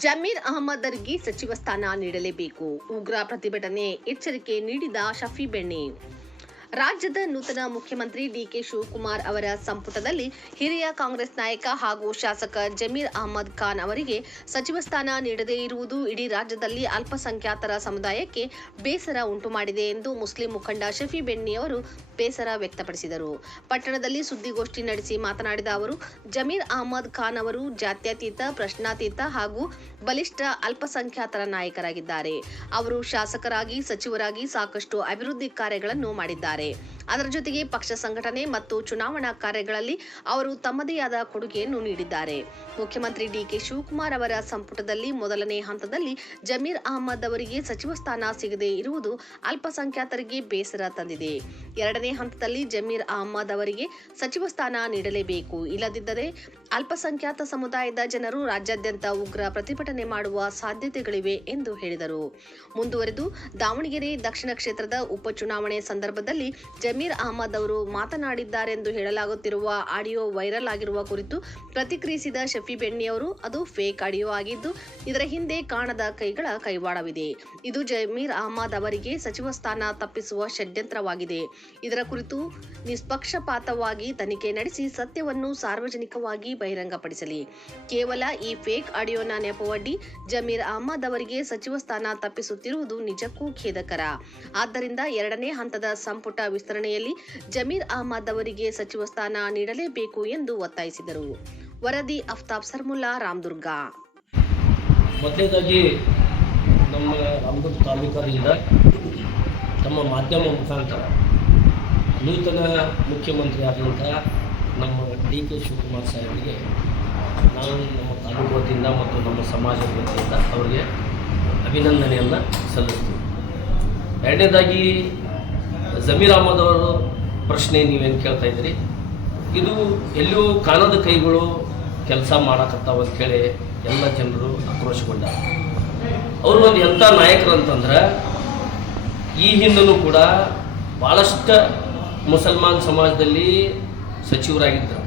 ಜಮೀರ್ ಅಹಮದರ್ಗೆ ಸಚಿವ ಸ್ಥಾನ ನೀಡಲೇಬೇಕು. ಉಗ್ರ ಪ್ರತಿಭಟನೆ, ಎಚ್ಚರಿಕೆ ನೀಡಿದ ಶಫಿ ಬೆಣ್ಣೆ. ರಾಜ್ಯದ ನೂತನ ಮುಖ್ಯಮಂತ್ರಿ ಡಿಕೆ ಶಿವಕುಮಾರ್ ಅವರ ಸಂಪುಟದಲ್ಲಿ ಹಿರಿಯ ಕಾಂಗ್ರೆಸ್ ನಾಯಕ ಹಾಗೂ ಶಾಸಕ ಜಮೀರ್ ಅಹಮದ್ ಖಾನ್ ಅವರಿಗೆ ಸಚಿವ ಸ್ಥಾನ ನೀಡದೇ ಇರುವುದು ಇಡೀ ರಾಜ್ಯದಲ್ಲಿ ಅಲ್ಪಸಂಖ್ಯಾತರ ಸಮುದಾಯಕ್ಕೆ ಬೇಸರ ಉಂಟುಮಾಡಿದೆ ಎಂದು ಮುಸ್ಲಿಂ ಮುಖಂಡ ಶಫಿ ಬೆಣ್ಣೆ ಅವರು ಬೇಸರ ವ್ಯಕ್ತಪಡಿಸಿದರು. ಪಟ್ಟಣದಲ್ಲಿ ಸುದ್ದಿಗೋಷ್ಠಿ ನಡೆಸಿ ಮಾತನಾಡಿದ ಅವರು, ಜಮೀರ್ ಅಹಮದ್ ಖಾನ್ ಅವರು ಜಾತ್ಯತೀತ, ಪ್ರಶ್ನಾತೀತ ಹಾಗೂ ಬಲಿಷ್ಠ ಅಲ್ಪಸಂಖ್ಯಾತರ ನಾಯಕರಾಗಿದ್ದಾರೆ. ಅವರು ಶಾಸಕರಾಗಿ, ಸಚಿವರಾಗಿ ಸಾಕಷ್ಟು ಅಭಿವೃದ್ಧಿ ಕಾರ್ಯಗಳನ್ನು ಮಾಡಿದ್ದಾರೆ. ಅದರ ಜೊತೆಗೆ ಪಕ್ಷ ಸಂಘಟನೆ ಮತ್ತು ಚುನಾವಣಾ ಕಾರ್ಯಗಳಲ್ಲಿ ಅವರು ತಮ್ಮದೇ ಆದ ಕೊಡುಗೆಯನ್ನು ನೀಡಿದ್ದಾರೆ. ಮುಖ್ಯಮಂತ್ರಿ ಡಿಕೆ ಶಿವಕುಮಾರ್ ಅವರ ಸಂಪುಟದಲ್ಲಿ ಮೊದಲನೇ ಹಂತದಲ್ಲಿ ಜಮೀರ್ ಅಹಮದ್ ಅವರಿಗೆ ಸಚಿವ ಸ್ಥಾನ ಸಿಗದೇ ಇರುವುದು ಅಲ್ಪಸಂಖ್ಯಾತರಿಗೆ ಬೇಸರ ತಂದಿದೆ. ಎರಡನೇ ಹಂತದಲ್ಲಿ ಜಮೀರ್ ಅಹಮದ್ ಅವರಿಗೆ ಸಚಿವ ಸ್ಥಾನ ನೀಡಲೇಬೇಕು. ಇಲ್ಲದಿದ್ದರೆ ಅಲ್ಪಸಂಖ್ಯಾತ ಸಮುದಾಯದ ಜನರು ರಾಜ್ಯಾದ್ಯಂತ ಉಗ್ರ ಪ್ರತಿಭಟನೆ ಮಾಡುವ ಸಾಧ್ಯತೆಗಳಿವೆ ಎಂದು ಹೇಳಿದರು. ಮುಂದುವರೆದು ದಾವಣಗೆರೆ ದಕ್ಷಿಣ ಕ್ಷೇತ್ರದ ಉಪಚುನಾವಣೆ ಸಂದರ್ಭದಲ್ಲಿ ಜಮೀರ್ ಅಹಮದ್ ಅವರು ಮಾತನಾಡಿದ್ದಾರೆಂದು ಹೇಳಲಾಗುತ್ತಿರುವ ಆಡಿಯೋ ವೈರಲ್ ಆಗಿರುವ ಕುರಿತು ಪ್ರತಿಕ್ರಿಯಿಸಿದ ಶಫಿ ಬೆಣ್ಣೆ ಅವರು, ಅದು ಫೇಕ್ ಆಡಿಯೋ ಆಗಿದ್ದು ಇದರ ಹಿಂದೆ ಕಾಣದ ಕೈಗಳ ಕೈವಾಡವಿದೆ. ಇದು ಜಮೀರ್ ಅಹಮದ್ ಅವರಿಗೆ ಸಚಿವ ಸ್ಥಾನ ತಪ್ಪಿಸುವ ಷಡ್ಯಂತ್ರವಾಗಿದೆ. ಇದರ ಕುರಿತು ನಿಷ್ಪಕ್ಷಪಾತವಾಗಿ ತನಿಖೆ ನಡೆಸಿ ಸತ್ಯವನ್ನು ಸಾರ್ವಜನಿಕವಾಗಿ ಬಹಿರಂಗಪಡಿಸಲಿ. ಕೇವಲ ಈ ಫೇಕ್ ಆಡಿಯೋನ ನೆಪವೊಡ್ಡಿ ಜಮೀರ್ ಅಹಮದ್ ಅವರಿಗೆ ಸಚಿವ ಸ್ಥಾನ ತಪ್ಪಿಸುತ್ತಿರುವುದು ನಿಜಕ್ಕೂ ಖೇದಕರ. ಆದ್ದರಿಂದ ಎರಡನೇ ಹಂತದ ಸಂಪುಟ ವಿಸ್ತರಣೆಯಲ್ಲಿ ಜಮೀರ್ ಅಹಮದ್ ಅವರಿಗೆ ಸಚಿವ ಸ್ಥಾನ ನೀಡಲೇಬೇಕು ಎಂದು ಒತ್ತಾಯಿಸಿದರು. ವರದಿ ಅಫ್ತಾಬ್ ಸರ್ಮುಲ್ಲಾ, ರಾಮದುರ್ಗ. ಮೊದಲನೇದಾಗಿ ನಮ್ಮ ರಾಮದುರ್ಗ ತಾಲೂಕರಿಂದ ನಮ್ಮ ಮಾಧ್ಯಮ ಮುಖಾಂತರ ನೂತನ ಮುಖ್ಯಮಂತ್ರಿ ಆದಂಥ ನಮ್ಮ ಡಿ ಕೆ ಶಿವಕುಮಾರ್ ಸಾಹೇಬರಿಗೆ ನಾವು ನಮ್ಮ ತಾಲೂಕು ವತಿಯಿಂದ ಮತ್ತು ನಮ್ಮ ಸಮಾಜದ ವತಿಯಿಂದ ಅವರಿಗೆ ಅಭಿನಂದನೆಯನ್ನು ಸಲ್ಲಿಸ್ತೀವಿ. ಎರಡನೇದಾಗಿ ಜಮೀರ್ ಅಹಮದ್ ಅವರ ಪ್ರಶ್ನೆ ನೀವೇನು ಕೇಳ್ತಾ ಇದ್ದೀರಿ, ಇದು ಎಲ್ಲೂ ಕಾಣದ ಕೈಗಳು ಕೆಲಸ ಮಾಡಕತ್ತಾವ ಅಂಥೇಳಿ ಎಲ್ಲ ಜನರು ಆಕ್ರೋಶಗೊಂಡಾರ. ಅವರು ಒಂದು ಎಂಥ ನಾಯಕರು ಅಂತಂದ್ರೆ, ಈ ಹಿಂದೂ ಕೂಡ ಭಾಳಷ್ಟು ಮುಸಲ್ಮಾನ್ ಸಮಾಜದಲ್ಲಿ ಸಚಿವರಾಗಿದ್ದರು,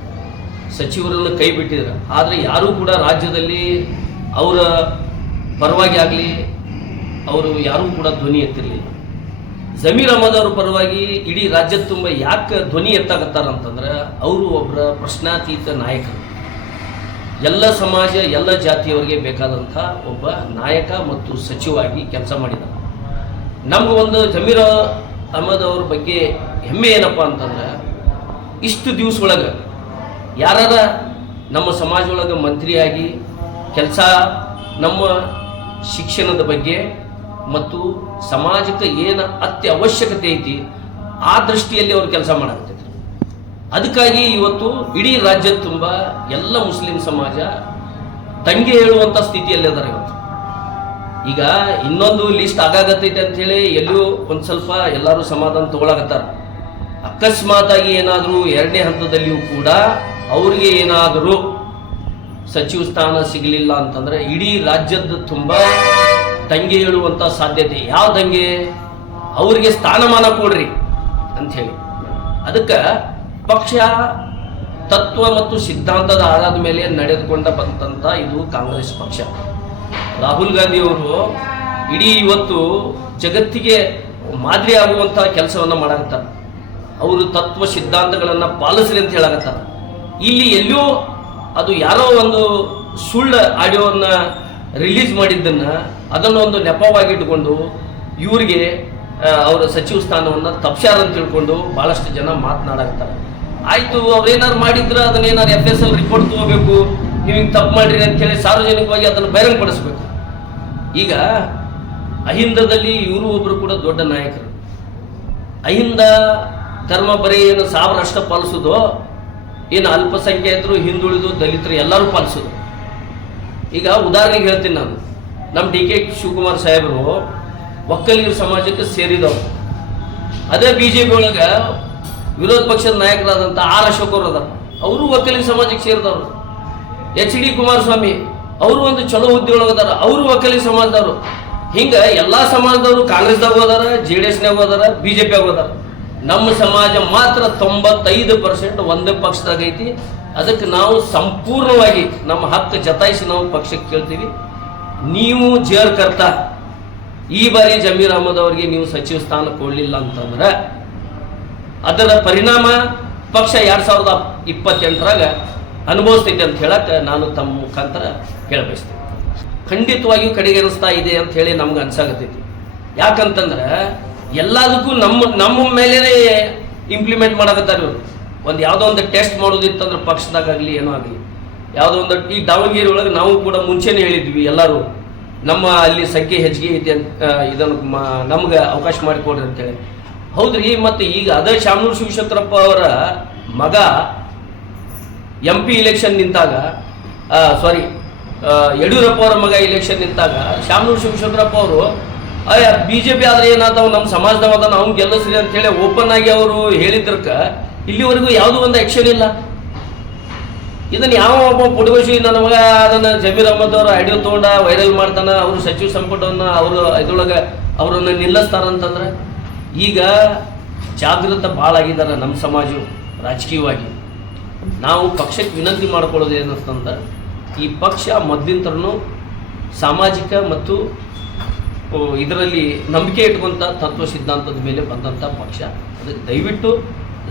ಸಚಿವರನ್ನು ಕೈ ಬಿಟ್ಟಿದ್ರು. ಆದರೆ ಯಾರೂ ಕೂಡ ರಾಜ್ಯದಲ್ಲಿ ಅವರ ಪರವಾಗಿ ಆಗಲಿ ಅವರು ಯಾರೂ ಕೂಡ ಧ್ವನಿ ಎತ್ತಿರಲಿಲ್ಲ. ಜಮೀರ್ ಅಹಮದ್ ಅವ್ರ ಪರವಾಗಿ ಇಡೀ ರಾಜ್ಯದ ತುಂಬ ಯಾಕೆ ಧ್ವನಿ ಎತ್ತಾಗತ್ತಾರಂತಂದ್ರೆ, ಅವರು ಒಬ್ಬರ ಪ್ರಶ್ನಾತೀತ ನಾಯಕರು. ಎಲ್ಲ ಸಮಾಜ, ಎಲ್ಲ ಜಾತಿಯವರಿಗೆ ಬೇಕಾದಂಥ ಒಬ್ಬ ನಾಯಕ ಮತ್ತು ಸಚಿವವಾಗಿ ಕೆಲಸ ಮಾಡಿದ್ದಾರೆ. ನಮ್ಗೆ ಒಂದು ಜಮೀರ್ ಅಹಮದ್ ಅವ್ರ ಬಗ್ಗೆ ಹೆಮ್ಮೆ ಏನಪ್ಪ ಅಂತಂದ್ರೆ, ಇಷ್ಟು ದಿವಸ ಒಳಗೆ ಯಾರ ನಮ್ಮ ಸಮಾಜ ಒಳಗೆ ಮಂತ್ರಿಯಾಗಿ ಕೆಲಸ, ನಮ್ಮ ಶಿಕ್ಷಣದ ಬಗ್ಗೆ ಮತ್ತು ಸಮಾಜಕ್ಕೆ ಏನು ಅತ್ಯವಶ್ಯಕತೆ ಐತಿ ಆ ದೃಷ್ಟಿಯಲ್ಲಿ ಅವರು ಕೆಲಸ ಮಾಡಕತ್ತಿದ್ರು. ಅದಕ್ಕಾಗಿ ಇವತ್ತು ಇಡೀ ರಾಜ್ಯದ ತುಂಬ ಎಲ್ಲ ಮುಸ್ಲಿಂ ಸಮಾಜ ದಂಗೆ ಹೇಳುವಂಥ ಸ್ಥಿತಿಯಲ್ಲಿದ್ದಾರೆ. ಇವತ್ತು ಈಗ ಇನ್ನೊಂದು ಲಿಸ್ಟ್ ಆಗಾಗತ್ತೈತೆ ಅಂಥೇಳಿ ಎಲ್ಲೂ ಒಂದು ಸ್ವಲ್ಪ ಎಲ್ಲರೂ ಸಮಾಧಾನ ತಗೊಳಕತ್ತಾರ. ಅಕಸ್ಮಾತಾಗಿ ಏನಾದರೂ ಎರಡನೇ ಹಂತದಲ್ಲಿಯೂ ಕೂಡ ಅವ್ರಿಗೆ ಏನಾದರೂ ಸಚಿವ ಸ್ಥಾನ ಸಿಗಲಿಲ್ಲ ಅಂತಂದರೆ ಇಡೀ ರಾಜ್ಯದ ತುಂಬ ದಂಗೆ ಹೇಳುವಂಥ ಸಾಧ್ಯತೆ. ಯಾವ ದಂಗೆ? ಅವರಿಗೆ ಸ್ಥಾನಮಾನ ಕೊಡ್ರಿ ಅಂಥೇಳಿ. ಅದಕ್ಕೆ ಪಕ್ಷ ತತ್ವ ಮತ್ತು ಸಿದ್ಧಾಂತದ ಆಧಾರದ ಮೇಲೆ ನಡೆದುಕೊಂಡ ಬಂದಂಥ ಇದು ಕಾಂಗ್ರೆಸ್ ಪಕ್ಷ. ರಾಹುಲ್ ಗಾಂಧಿ ಅವರು ಇಡೀ ಇವತ್ತು ಜಗತ್ತಿಗೆ ಮಾದರಿ ಆಗುವಂಥ ಕೆಲಸವನ್ನು ಮಾಡಕತ್ತಾರೆ. ಅವರು ತತ್ವ ಸಿದ್ಧಾಂತಗಳನ್ನು ಪಾಲಿಸ್ರಿ ಅಂತ ಹೇಳಕತ್ತಾರೆ. ಇಲ್ಲಿ ಎಲ್ಲೋ ಅದು ಯಾರೋ ಒಂದು ಸುಳ್ಳು ಆಡಿಯೋವನ್ನು ರಿಲೀಸ್ ಮಾಡಿದ್ದನ್ನು ಅದನ್ನು ಒಂದು ನೆಪವಾಗಿಟ್ಟುಕೊಂಡು ಇವರಿಗೆ ಅವರ ಸಚಿವ ಸ್ಥಾನವನ್ನು ತಪ್ಸ್ಯಾರ ಅಂತ ತಿಳ್ಕೊಂಡು ಭಾಳಷ್ಟು ಜನ ಮಾತನಾಡಕತ್ತಾರೆ. ಆಯಿತು, ಅವ್ರೇನಾರು ಮಾಡಿದ್ರೆ ಅದನ್ನೇನಾರು FSL ರಿಪೋರ್ಟ್ ತಗೋಬೇಕು, ನೀವು ಹಿಂಗೆ ತಪ್ಪು ಮಾಡಿರಿ ಅಂತೇಳಿ ಸಾರ್ವಜನಿಕವಾಗಿ ಅದನ್ನು ಬಹಿರಂಗಪಡಿಸ್ಬೇಕು. ಈಗ ಅಹಿಂದದಲ್ಲಿ ಇವರು ಒಬ್ಬರು ಕೂಡ ದೊಡ್ಡ ನಾಯಕರು. ಅಹಿಂದ ಧರ್ಮ ಬರೀ ಏನು 1000 ಅಷ್ಟ ಪಾಲಿಸೋದು, ಏನು ಅಲ್ಪಸಂಖ್ಯಾತರು, ಹಿಂದುಳಿದು, ದಲಿತರು ಎಲ್ಲರೂ ಪಾಲಿಸೋದು. ಈಗ ಉದಾಹರಣೆಗೆ ಹೇಳ್ತೀನಿ ನಾನು, ನಮ್ಮ ಡಿ ಕೆ ಶಿವಕುಮಾರ್ ಸಾಹೇಬರು ಒಕ್ಕಲಿಗರ ಸಮಾಜಕ್ಕೆ ಸೇರಿದವರು. ಅದೇ BJP ಒಳಗೆ ವಿರೋಧ ಪಕ್ಷದ ನಾಯಕರಾದಂಥ ಆರ್ ಅಶೋಕ್ ಅವರು ಅದಾರ, ಅವರು ಒಕ್ಕಲಿಗ ಸಮಾಜಕ್ಕೆ ಸೇರಿದವರು. HD ಕುಮಾರಸ್ವಾಮಿ ಅವರು ಒಂದು ಚಲೋ ಹುದ್ದೆ ಒಳಗದಾರ, ಅವರು ಒಕ್ಕಲಿಗ ಸಮಾಜದವರು. ಹಿಂಗೆ ಎಲ್ಲ ಸಮಾಜದವರು ಕಾಂಗ್ರೆಸ್ದಾಗ ಹೋದಾರ, JDSನಾಗ ಹೋದಾರ, BJPಯಾಗ ಹೋದಾರ. ನಮ್ಮ ಸಮಾಜ ಮಾತ್ರ 95% ಒಂದೇ ಪಕ್ಷದಾಗ ಐತಿ. ಅದಕ್ಕೆ ನಾವು ಸಂಪೂರ್ಣವಾಗಿ ನಮ್ಮ ಹಕ್ಕು ಜತಾಯಿಸಿ ನಾವು ಪಕ್ಷಕ್ಕೆ ಕೇಳ್ತೀವಿ. ನೀವು ಜೇರ್ಕರ್ತ ಈ ಬಾರಿ ಜಮೀರ್ ಅಹಮದ್ ಅವರಿಗೆ ನೀವು ಸಚಿವ ಸ್ಥಾನ ಕೊಡಲಿಲ್ಲ ಅಂತಂದ್ರೆ ಅದರ ಪರಿಣಾಮ ಪಕ್ಷ 2028ರಾಗ ಅನುಭವಿಸ್ತೈತೆ ಅಂತ ಹೇಳಕ್ಕೆ ನಾನು ತಮ್ಮ ಮುಖಾಂತರ ಹೇಳಬಯಸ್ತೇನೆ. ಖಂಡಿತವಾಗಿಯೂ ಕಡೆಗಣಿಸ್ತಾ ಇದೆ ಅಂತ ಹೇಳಿ ನಮ್ಗೆ ಅನ್ಸಾಗತ್ತೈತಿ. ಯಾಕಂತಂದ್ರೆ ಎಲ್ಲದಕ್ಕೂ ನಮ್ಮ ಮೇಲೆ ಇಂಪ್ಲಿಮೆಂಟ್ ಮಾಡಕತ್ತಾರೆ ಇವರು. ಒಂದು ಯಾವುದೋ ಒಂದು ಟೆಸ್ಟ್ ಮಾಡೋದಿತ್ತಂದ್ರೆ ಪಕ್ಷದಾಗಲಿ ಏನೋ ಆಗಲಿ, ಯಾವುದೋ ಒಂದು ಈ ದಾವಣಗೆರೆ ಒಳಗೆ ನಾವು ಕೂಡ ಮುಂಚೆನೇ ಹೇಳಿದ್ವಿ ಎಲ್ಲರೂ, ನಮ್ಮ ಅಲ್ಲಿ ಸಂಖ್ಯೆ ಹೆಚ್ಚಿಗೆ ಐತೆ ಅಂತ ಇದನ್ನು ನಮ್ಗೆ ಅವಕಾಶ ಮಾಡಿಕೊಡ್ರಿ ಅಂತೇಳಿ. ಹೌದ್ರಿ, ಮತ್ತು ಈಗ ಅದೇ ಶಾಮನೂರು ಶಿವಶಂಕರಪ್ಪ ಅವರ ಮಗ MP ಇಲೆಕ್ಷನ್ ನಿಂತಾಗ ಯಡಿಯೂರಪ್ಪ ಅವರ ಮಗ ಇಲೆಕ್ಷನ್ ನಿಂತಾಗ ಶಾಮನೂರು ಶಿವಶಂಕರಪ್ಪ ಅವರು BJP ಆದ್ರೆ ಏನಾದವು ನಮ್ಮ ಸಮಾಜದವದ ನಾವು ಗೆಲ್ಲಿಸ್ರಿ ಅಂತ ಹೇಳಿ ಓಪನ್ ಆಗಿ ಅವರು ಹೇಳಿದ್ರಕ್ಕ ಇಲ್ಲಿವರೆಗೂ ಯಾವುದೂ ಒಂದು ಆಕ್ಷನ್ ಇಲ್ಲ. ಇದನ್ನು ಯಾವ ಒಬ್ಬ ಪುಡುಗೋಶಿ ನನ್ನ ಮಗ ಅದನ್ನು ಜಮೀರ್ ಅಹಮದ್ ಅವರ ಆಡಿಯೋ ತೊಗೊಂಡ ವೈರಲ್ ಮಾಡ್ತಾನ, ಅವರು ಸಚಿವ ಸಂಪುಟವನ್ನು ಅವರು ಇದ್ರೊಳಗೆ ಅವರನ್ನು ನಿಲ್ಲಿಸ್ತಾರಂತಂದ್ರೆ ಈಗ ಜಾಗೃತ ಭಾಳ ಆಗಿದ್ದಾರೆ ನಮ್ಮ ಸಮಾಜ ರಾಜಕೀಯವಾಗಿ. ನಾವು ಪಕ್ಷಕ್ಕೆ ವಿನಂತಿ ಮಾಡ್ಕೊಳ್ಳೋದು ಏನಂತಂದ್ರೆ ಈ ಪಕ್ಷ ಮೊದಲಿಂದನೂ ಸಾಮಾಜಿಕ ಮತ್ತು ಇದರಲ್ಲಿ ನಂಬಿಕೆ ಇಟ್ಕೊಂಥ ತತ್ವ ಸಿದ್ಧಾಂತದ ಮೇಲೆ ಬಂದಂಥ ಪಕ್ಷ. ಅದಕ್ಕೆ ದಯವಿಟ್ಟು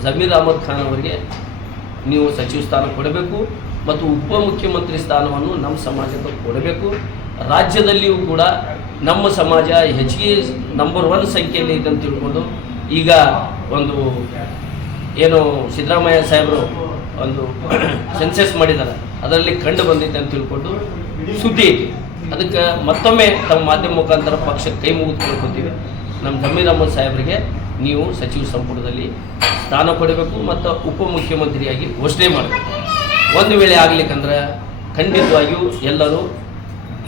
ಜಮೀರ್ ಅಹಮದ್ ಖಾನ್ ಅವರಿಗೆ ನೀವು ಸಚಿವ ಸ್ಥಾನ ಕೊಡಬೇಕು ಮತ್ತು ಉಪಮುಖ್ಯಮಂತ್ರಿ ಸ್ಥಾನವನ್ನು ನಮ್ಮ ಸಮಾಜಕ್ಕೆ ಕೊಡಬೇಕು. ರಾಜ್ಯದಲ್ಲಿಯೂ ಕೂಡ ನಮ್ಮ ಸಮಾಜ ಹೆಚ್ಚಿಗೆ ನಂಬರ್ 1 ಸಂಖ್ಯೆಯಲ್ಲಿ ಇದೆ ಅಂತ ತಿಳ್ಕೊಂಡು ಈಗ ಒಂದು ಏನು ಸಿದ್ದರಾಮಯ್ಯ ಸಾಹೇಬರು ಒಂದು ಸೆನ್ಸಸ್ ಮಾಡಿದ್ದಾರೆ, ಅದರಲ್ಲಿ ಕಂಡು ಬಂದಿದೆ ಅಂತ ತಿಳ್ಕೊಂಡು ಸುದ್ದಿ ಐತಿ. ಅದಕ್ಕೆ ಮತ್ತೊಮ್ಮೆ ತಮ್ಮ ಮಾಧ್ಯಮ ಮುಖಾಂತರ ಪಕ್ಷಕ್ಕೆ ಕೈ ಮುಗಿದು ಕೇಳ್ಕೊತೀವಿ. ನಮ್ಮ ಜಮೀರ್ ಅಹಮದ್ ಸಾಹೇಬರಿಗೆ ನೀವು ಸಚಿವ ಸಂಪುಟದಲ್ಲಿ ಸ್ಥಾನ ಕೊಡಬೇಕು ಮತ್ತು ಉಪಮುಖ್ಯಮಂತ್ರಿಯಾಗಿ ಘೋಷಣೆ ಮಾಡಬೇಕು. ಒಂದು ವೇಳೆ ಆಗಲಿಕ್ಕಂದ್ರೆ ಖಂಡಿತವಾಗಿಯೂ ಎಲ್ಲರೂ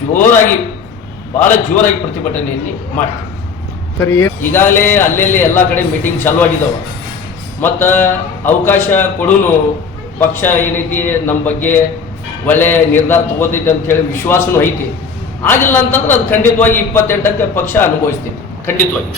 ಜೋರಾಗಿ ಭಾಳ ಜೋರಾಗಿ ಪ್ರತಿಭಟನೆಯಲ್ಲಿ ಮಾಡ್ತೀವಿ. ಸರಿ, ಈಗಾಗಲೇ ಅಲ್ಲೆಲ್ಲಿ ಎಲ್ಲ ಕಡೆ ಮೀಟಿಂಗ್ ಚಾಲೂ ಆಗಿದ್ದಾವೆ ಮತ್ತು ಅವಕಾಶ ಕೊಡೂನು ಪಕ್ಷ ಏನೈತಿ ನಮ್ಮ ಬಗ್ಗೆ ಒಳ್ಳೆ ನಿರ್ಧಾರ ತಗೋತೈತೆ ಅಂತ ಹೇಳಿ ವಿಶ್ವಾಸನೂ ಐತಿ. ಆಗಿಲ್ಲ ಅಂತಂದ್ರೆ ಅದು ಖಂಡಿತವಾಗಿ 28ಕ್ಕೆ ಪಕ್ಷ ಅನುಭವಿಸ್ತೈತಿ ಖಂಡಿತವಾಗಿ.